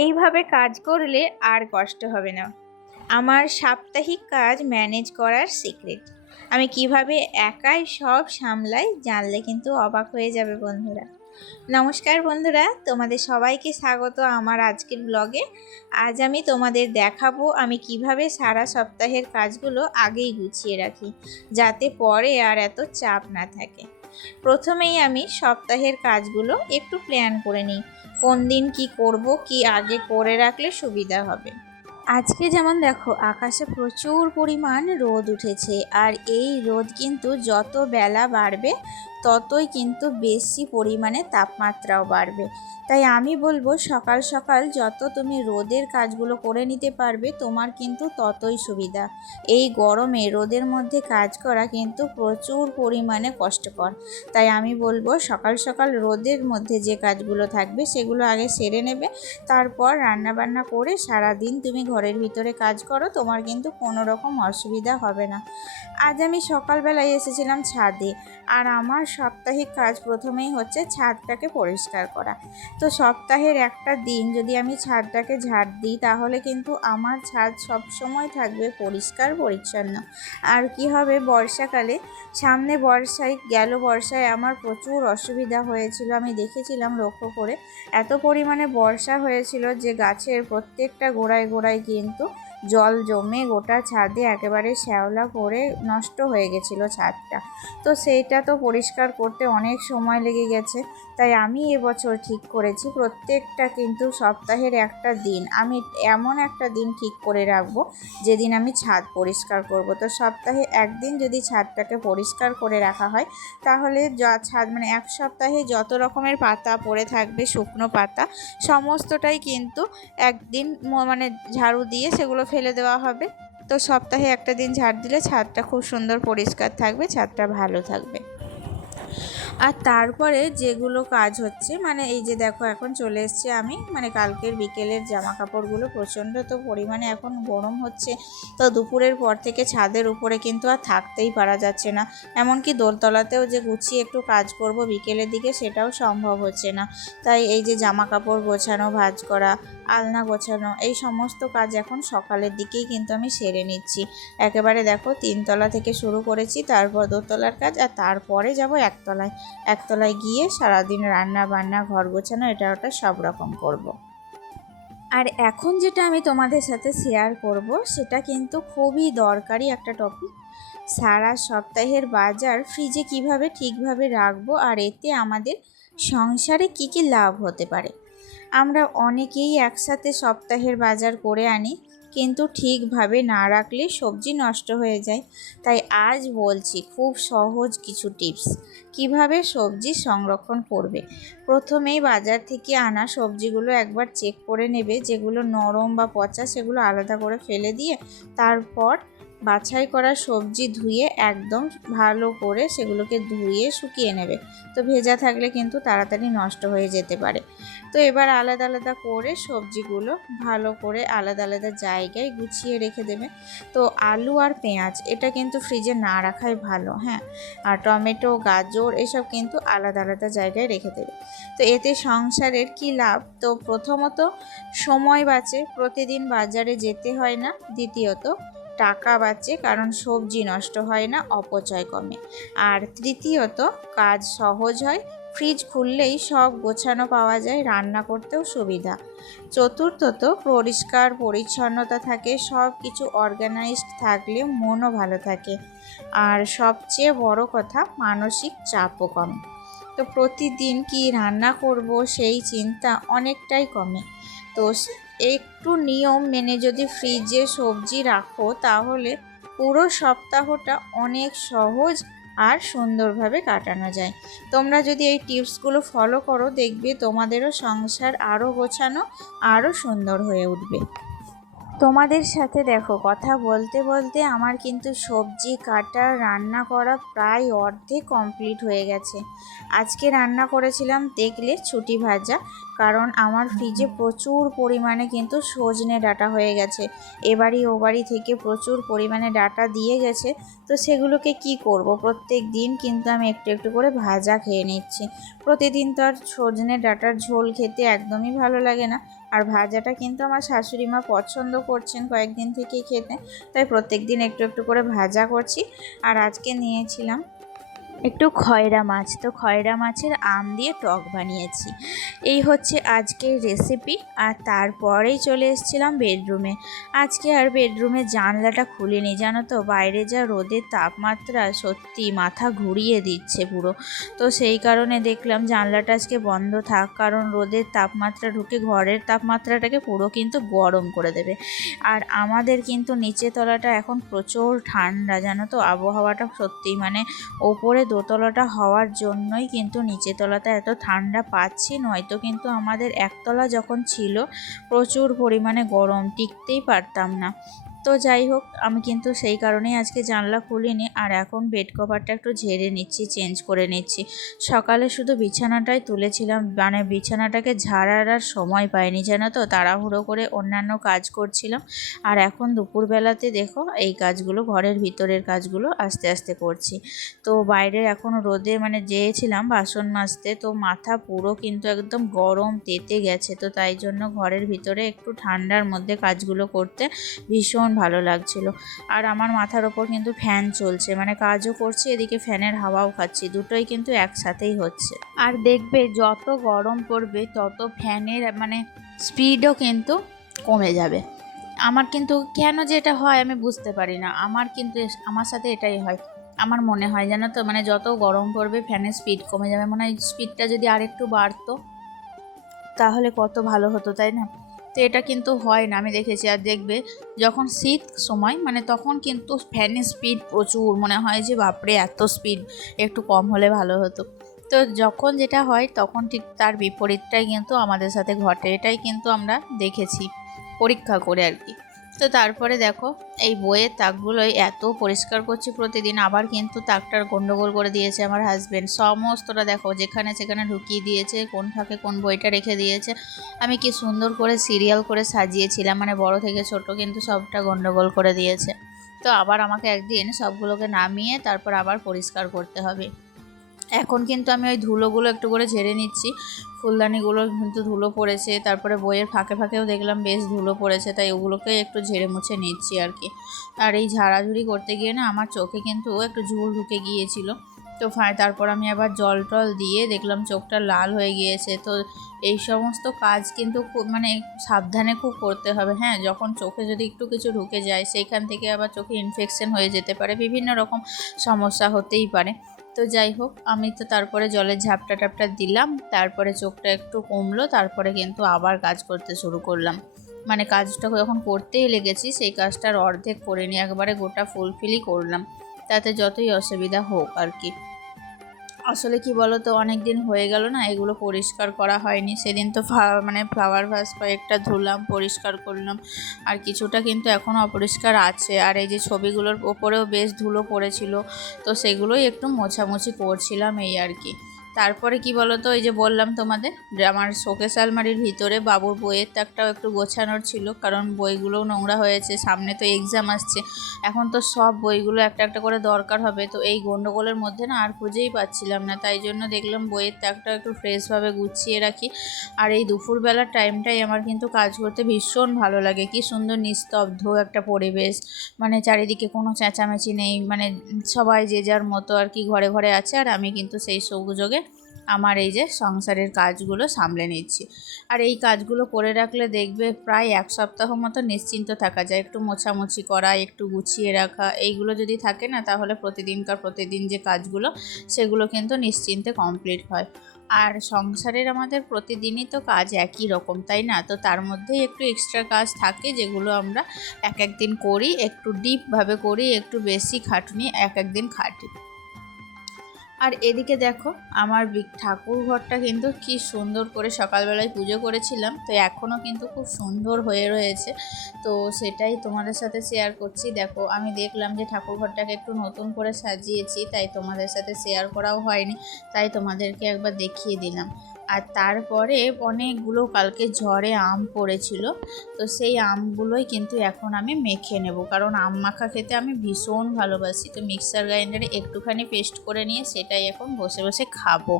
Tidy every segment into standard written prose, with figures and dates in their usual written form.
এইভাবে কাজ করলে আর কষ্ট হবে না। আমার সাপ্তাহিক কাজ ম্যানেজ করার সিক্রেট, আমি কিভাবে একাই সব সামলাই জানলে কিন্তু অবাক হয়ে যাবে বন্ধুরা। নমস্কার বন্ধুরা, তোমাদের সবাইকে স্বাগত আমার আজকের ব্লগে। আজ আমি তোমাদের দেখাবো আমি কিভাবে সারা সপ্তাহের কাজগুলো আগেই গুছিয়ে রাখি, যাতে পরে আর এত চাপ না থাকে। প্রথমেই আমি সপ্তাহের কাজগুলো একটু প্ল্যান করে নিই, কোন দিন কি করব, কি আগে করে রাখলে সুবিধা হবে। আজকে যেমন দেখো, আকাশে প্রচুর পরিমাণ রোদ উঠেছে, আর এই রোদ কিন্তু যত বেলা বাড়বে ততই কিন্তু বেশি পরিমাণে তাপমাত্রাও বাড়বে। তাই আমি বলবো সকাল সকাল যত তুমি রোদের কাজগুলো করে নিতে পারবে তোমার কিন্তু ততই সুবিধা। এই গরমে রোদের মধ্যে কাজ করা কিন্তু প্রচুর পরিমাণে কষ্টকর। তাই আমি বলবো সকাল সকাল রোদের মধ্যে যে কাজগুলো থাকবে সেগুলো আগে সেরে নেবে, তারপর রান্নাবান্না করে সারা দিন তুমি ঘরের ভিতরে কাজ করো, তোমার কিন্তু কোনো রকম অসুবিধা হবে না। আজ আমি সকালবেলায় এসেছিলাম ছাদে, আর আমার সাপ্তাহিক কাজ প্রথমেই হচ্ছে ছাদটাকে পরিষ্কার করা। তো সপ্তাহের একটা দিন যদি আমি ছাদটাকে ঝাড় দিই তাহলে কিন্তু আমার ছাদ সব সময় থাকবে পরিষ্কার পরিচ্ছন্ন। আর কি হবে, বর্ষাকালে সামনে বর্ষায় আমার প্রচুর অসুবিধা হয়েছিল, আমি দেখেছিলাম লক্ষ্য করে। এত পরিমাণে বর্ষা হয়েছিল যে গাছের প্রত্যেকটা গোড়ায় গোড়ায় কিন্তু জল জমে গোটা ছাদে একেবারে শ্যাওলা করে নষ্ট হয়ে গেছিলো ছাদটা। তো সেইটা তো পরিষ্কার করতে অনেক সময় লেগে গেছে। তাই আমি এবছর ঠিক করেছি প্রত্যেকটা কিন্তু সপ্তাহের একটা দিন আমি এমন একটা দিন ঠিক করে রাখবো যেদিন আমি ছাদ পরিষ্কার করব। তো সপ্তাহে একদিন যদি ছাদটাকে পরিষ্কার করে রাখা হয় তাহলে ছাদ এক সপ্তাহে যত রকমের পাতা পড়ে থাকবে, শুকনো পাতা সমস্তটাই কিন্তু একদিন ঝাড়ু দিয়ে সেগুলো ফেলে দেওয়া হবে। তো সপ্তাহে একটা দিন ঝাড় দিলে ছাদটা খুব সুন্দর পরিষ্কার থাকবে, ছাদটা ভালো থাকবে। আর তারপরে যেগুলো কাজ হচ্ছে এই যে দেখো, এখন চলে এসছে আমি কালকের বিকেলের জামা কাপড়গুলো প্রচণ্ড তো পরিমাণে এখন গরম হচ্ছে, তো দুপুরের পর থেকে ছাদের উপরে কিন্তু আর থাকতেই পারা যাচ্ছে না। এমনকি দোলতলাতেও যে গুছিয়ে একটু কাজ করব বিকেলের দিকে সেটাও সম্ভব হচ্ছে না। তাই এই যে জামা কাপড় গোছানো, ভাঁজ করা, আলনা গোছানো, এই সমস্ত কাজ এখন সকালের দিকেই কিন্তু আমি সেরে নিচ্ছি। একেবারে দেখো 3তলা থেকে শুরু করেছি, তারপর দোতলার কাজ, আর তারপরে যাব একতলায় গিয়ে সারাদিন রান্না বান্না, ঘর গোছানো, এটা ওটা সব রকম করব। আর এখন যেটা আমি তোমাদের সাথে শেয়ার করব সেটা কিন্তু খুবই দরকারি একটা টপিক। সারা সপ্তাহের বাজার ফ্রিজে কিভাবে ঠিকভাবে রাখবো, আর এতে আমাদের সংসারে কি কি লাভ হতে পারে। আমরা অনেকেই একসাথে সপ্তাহের বাজার করে আনি, কিন্তু ঠিকভাবে না রাখলে সবজি নষ্ট হয়ে যায়। তাই আজ বলছি খুব সহজ কিছু টিপস কিভাবে সবজি সংরক্ষণ করবে। প্রথমেই বাজার থেকে আনা সবজিগুলো একবার চেক করে নেবে, যেগুলো নরম বা পচা সেগুলো আলাদা করে ফেলে দিয়ে তারপর বাছাই করা সবজি ধুয়ে একদম ভালো করে সেগুলোকে ধুয়ে শুকিয়ে নেবে। তো ভেজা থাকলে কিন্তু তাড়াতাড়ি নষ্ট হয়ে যেতে পারে। তো এবার আলাদা আলাদা করে সবজিগুলো ভালো করে আলাদা আলাদা জায়গায় গুছিয়ে রেখে দেবে। তো আলু আর পেঁয়াজ এটা কিন্তু ফ্রিজে না রাখাই ভালো, হ্যাঁ। আর টমেটো, গাজর এসব কিন্তু আলাদা আলাদা জায়গায় রেখে দেবে। তো এতে সংসারের কি লাভ, তো প্রথমত সময় বাঁচে, প্রতিদিন বাজারে যেতে হয় না। দ্বিতীয়ত টাকা বাঁচে, কারণ সবজি নষ্ট হয় না, অপচয় কমে। আর তৃতীয়ত কাজ সহজ হয়, ফ্রিজ খুললেই সব গোছানো পাওয়া যায়, রান্না করতেও সুবিধা। চতুর্থত পরিষ্কার পরিচ্ছন্নতা থাকে, সব কিছু অর্গানাইজড থাকলে মনও ভালো থাকে। আর সবচেয়ে বড় কথা, মানসিক চাপও কমে। তো প্রতিদিন কি রান্না করব সেই চিন্তা অনেকটাই কমে। তো একটু নিয়ম মেনে যদি ফ্রিজে সবজি রাখো তাহলে পুরো সপ্তাহটা অনেক সহজ আর সুন্দরভাবে কাটানো যায়। তোমরা যদি এই টিপসগুলো ফলো করো দেখবে তোমাদেরও সংসার আরও গোছানো, আরও সুন্দর হয়ে উঠবে। তোমাদের সাথে দেখো কথা বলতে বলতে আমার কিন্তু সবজি কাটা, রান্না করা প্রায় অর্ধেক কমপ্লিট হয়ে গেছে। আজকে রান্না করেছিলাম দেখলে ছুটি ভাজা, কারণ আমার ফ্রিজে প্রচুর পরিমাণে কিন্তু সজনে ডাঁটা হয়ে গেছে। এবারই ও বাড়ি থেকে প্রচুর পরিমাণে ডাঁটা দিয়ে গেছে, তো সেগুলোকে কি করব, প্রত্যেক দিন কিন্তু আমি একটু একটু করে ভাজা খেয়ে নিচ্ছি। প্রতিদিন তো আর সজনে ডাঁটার ঝোল খেতে একদমই ভালো লাগে না। আর ভাজাটা কিন্তু আমার শাশুড়ি মা পছন্দ করছেন কয়েকদিন থেকেই খেতে, তাই প্রত্যেক দিন একটু একটু করে ভাজা করছি। আর আজকে নিয়েছিলাম একটু খয়রা মাছ, তো খয়রা মাছের আম দিয়ে টক বানিয়েছি। এই হচ্ছে আজকের রেসিপি। আর তারপরেই চলে এসেছিলাম বেডরুমে। আজকে আর বেডরুমে জানলাটা খুলিনি, জানো তো বাইরে যা রোদের তাপমাত্রা, সত্যি মাথা ঘুরিয়ে দিচ্ছে পুরো। তো সেই কারণে দেখলাম জানলাটা আজকে বন্ধ থাক, কারণ রোদের তাপমাত্রা ঢুকে ঘরের তাপমাত্রাটাকে পুরো কিন্তু গরম করে দেবে। আর আমাদের কিন্তু নিচে তলাটা এখন প্রচুর ঠান্ডা, জানো তো আবহাওয়াটা সত্যি মানে ওপরে দোতলাটা হওয়ার জন্যই কিন্তু নিচের তলাতে এত ঠান্ডা পাচ্ছি, নয়তো কিন্তু আমাদের একতলা যখন ছিল প্রচুর পরিমাণে গরম, টিকতেই পারতাম না। তো যাই হোক, আমি কিন্তু সেই কারণেই আজকে জানলা খুলিনি। আর এখন বেড কভারটা একটু ঝেড়ে নিচ্ছি, চেঞ্জ করে নিচ্ছি। সকালে শুধু বিছানাটাই তুলেছিলাম, মানে বিছানাটাকে ঝাড়ার আর সময় পাইনি, জানো তো তাড়াহুড়ো করে অন্যান্য কাজ করছিলাম। আর এখন দুপুরবেলাতে দেখো এই কাজগুলো, ঘরের ভিতরের কাজগুলো আস্তে আস্তে করছি। তো বাইরে এখন রোদে মানে যেয়েছিলাম বাসন মাজতে, তো মাথা পুরো কিন্তু একদম গরম তেতে গেছে। তো তাই জন্য ঘরের ভিতরে একটু ঠান্ডার মধ্যে কাজগুলো করতে ভীষণ ভালো লাগছিল। আর আমার মাথার ওপর কিন্তু ফ্যান চলছে, মানে কাজও করছি এদিকে ফ্যানের হাওয়াও খাচ্ছি, দুটোই কিন্তু একসাথেই হচ্ছে। আর দেখবে যত গরম পড়বে তত ফ্যানের মানে স্পিডও কিন্তু কমে যাবে। আমার কিন্তু কেন যেটা হয় আমি বুঝতে পারি না, আমার সাথে এটাই হয়। আমার মনে হয় জানো তো, মানে যত গরম পড়বে ফ্যানের স্পিড কমে যাবে, মনে হয় স্পিডটা যদি আরেকটু বাড়তো তাহলে কত ভালো হতো, তাই না? তো এটা কিন্তু হয় না, আমি দেখেছি। আর দেখবে যখন শীত সময় মানে তখন কিন্তু ফ্যানের স্পিড প্রচুর, মনে হয় যে বাপরে এত স্পিড, একটু কম হলে ভালো হতো। তো যখন যেটা হয় তখন ঠিক তার বিপরীতটাই কিন্তু আমাদের সাথে ঘটে, এটাই কিন্তু আমরা দেখেছি পরীক্ষা করে আর কি। তো তারপরে দেখো এই বইয়ের তাকগুলোই এত পরিষ্কার করছি প্রতিদিন, আবার কিন্তু তাকটার গন্ডগোল করে দিয়েছে আমার হাজবেন্ড। সমস্তটা দেখো যেখানে সেখানে ঢুকিয়ে দিয়েছে, কোন ফাঁকে কোন বইটা রেখে দিয়েছে। আমি কি সুন্দর করে সিরিয়াল করে সাজিয়েছিলাম, মানে বড় থেকে ছোট, কিন্তু সবটা গন্ডগোল করে দিয়েছে। তো আবার আমাকে একদিন সবগুলোকে নামিয়ে তারপর আবার পরিষ্কার করতে হবে। এখন কিন্তু আমি ওই ধুলোগুলো একটু করে ঝেড়ে নিচ্ছি, ফুলদানিগুলো কিন্তু ধুলো পড়েছে, তারপরে বইয়ের ফাঁকে ফাঁকেও দেখলাম বেশ ধুলো পড়েছে, তাই ওগুলোকে একটু ঝেড়ে মুছে নিচ্ছি আর কি। আর এই ঝাড়াঝুড়ি করতে গিয়ে না আমার চোখে কিন্তু একটু ঝুল ঢুকে গিয়েছিল। তো তারপর আমি আবার জল টল দিয়ে দেখলাম চোখটা লাল হয়ে গিয়েছে। তো এই সমস্ত কাজ কিন্তু খুব মানে সাবধানে খুব করতে হবে। হ্যাঁ, যখন চোখে যদি একটু কিছু ঢুকে যায় সেইখান থেকে আবার চোখে ইনফেকশন হয়ে যেতে পারে, বিভিন্ন রকম সমস্যা হতেই পারে। তো যাই হোক, আমি তো তারপরে জলের ঝাপটা টাপটা দিলাম, তারপরে চোখটা একটু কমলো, তারপরে কিন্তু আবার কাজ করতে শুরু করলাম। মানে কাজটা যখন করতেই লেগেছি সেই কাজটার অর্ধেক করে নিয়ে একবারে গোটা ফুলফিলই করলাম, তাতে যতই অসুবিধা হোক আর কি। আসলে কি বলো তো, অনেক দিন হয়ে গেল না এগুলো পরিষ্কার করা হয়নি। সেদিন তো মানে ফ্লাওয়ার ভাস কয়েকটা ধুলাম, পরিষ্কার করলাম, আর কিছুটা কিন্তু এখনও অপরিষ্কার আছে। আর এই যে ছবিগুলোর ওপরেও বেশ ধুলো পড়েছিল, তো সেগুলোই একটু মোছামুছি করছিলাম এই আর কি। তারপরে কি বলো তো, এই যে বললাম তোমাদের যে আমার শোকেস আলমারির ভিতরে বাবুর বইয়ের তাকটাও একটু গোছানোর ছিল, কারণ বইগুলোও নোংরা হয়েছে, সামনে তো এক্সাম আসছে। এখন তো সব বইগুলো একটা একটা করে দরকার হবে, তো এই গন্ডগোলের মধ্যে না আর খুঁজেই পাচ্ছিলাম না, তাই জন্য দেখলাম বইয়ের তাকটা একটু ফ্রেশভাবে গুছিয়ে রাখি। আর এই দুপুরবেলার টাইমটাই আমার কিন্তু কাজ করতে ভীষণ ভালো লাগে, কি সুন্দর নিস্তব্ধ একটা পরিবেশ, মানে চারিদিকে কোনো চেঁচামেচি নেই, মানে সবাই যে যার মতো আর কি ঘরে ঘরে আছে। আর আমি কিন্তু সেই সুযোগে আমার এই যে সংসারের কাজগুলো সামলে নিচ্ছি। আর এই কাজগুলো করে রাখলে দেখবে প্রায় এক সপ্তাহ মতো নিশ্চিন্ত থাকা যায়। একটু মোছামুছি করা, একটু গুছিয়ে রাখা, এইগুলো যদি থাকে না তাহলে প্রতিদিন যে কাজগুলো সেগুলো কিন্তু নিশ্চিন্তে কমপ্লিট হয়। আর সংসারের আমাদের প্রতিদিনই তো কাজ একই রকম, তাই না? তো তার মধ্যেই একটু এক্সট্রা কাজ থাকে যেগুলো আমরা এক একদিন করি, একটু ডিপভাবে করি, একটু বেশি খাটুনি এক একদিন খাটি। আর এদিকে দেখো আমার ঠাকুর ঘরটা কিন্তু কি সুন্দর করে সকালবেলায় পুজো করেছিলাম, তো এখনও কিন্তু খুব সুন্দর হয়ে রয়েছে। তো সেটাই তোমাদের সাথে শেয়ার করছি। দেখো আমি দেখলাম যে ঠাকুর ঘরটাকে একটু নতুন করে সাজিয়েছি, তাই তোমাদের সাথে শেয়ার করাও হয়নি, তাই তোমাদেরকে একবার দেখিয়ে দিলাম। আর তারপরে অনেকগুলো কালকে ঝড়ে আম পড়েছিল, তো সেই আমগুলোই কিন্তু এখন আমি মেখে নেব, কারণ আম মাখা খেতে আমি ভীষণ ভালোবাসি। তো মিক্সার গ্রাইন্ডারে একটুখানি পেস্ট করে নিয়ে সেটাই এখন বসে বসে খাবো।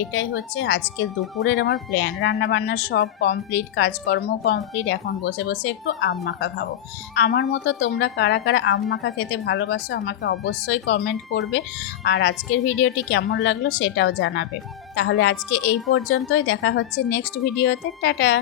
এটাই হচ্ছে আজকে দুপুরের আমার প্ল্যান। রান্নাবান্না সব কমপ্লিট, কাজকর্ম কমপ্লিট, এখন বসে বসে একটু আম মাখা খাবো। আমার মতো তোমরা কারা কারা আম মাখা খেতে ভালোবাসো আমাকে অবশ্যই কমেন্ট করবে, আর আজকের ভিডিওটি কেমন লাগলো সেটাও জানাবে। তাহলে আজকে এই পর্যন্তই, দেখা হচ্ছে নেক্সট ভিডিওতে। টাটা।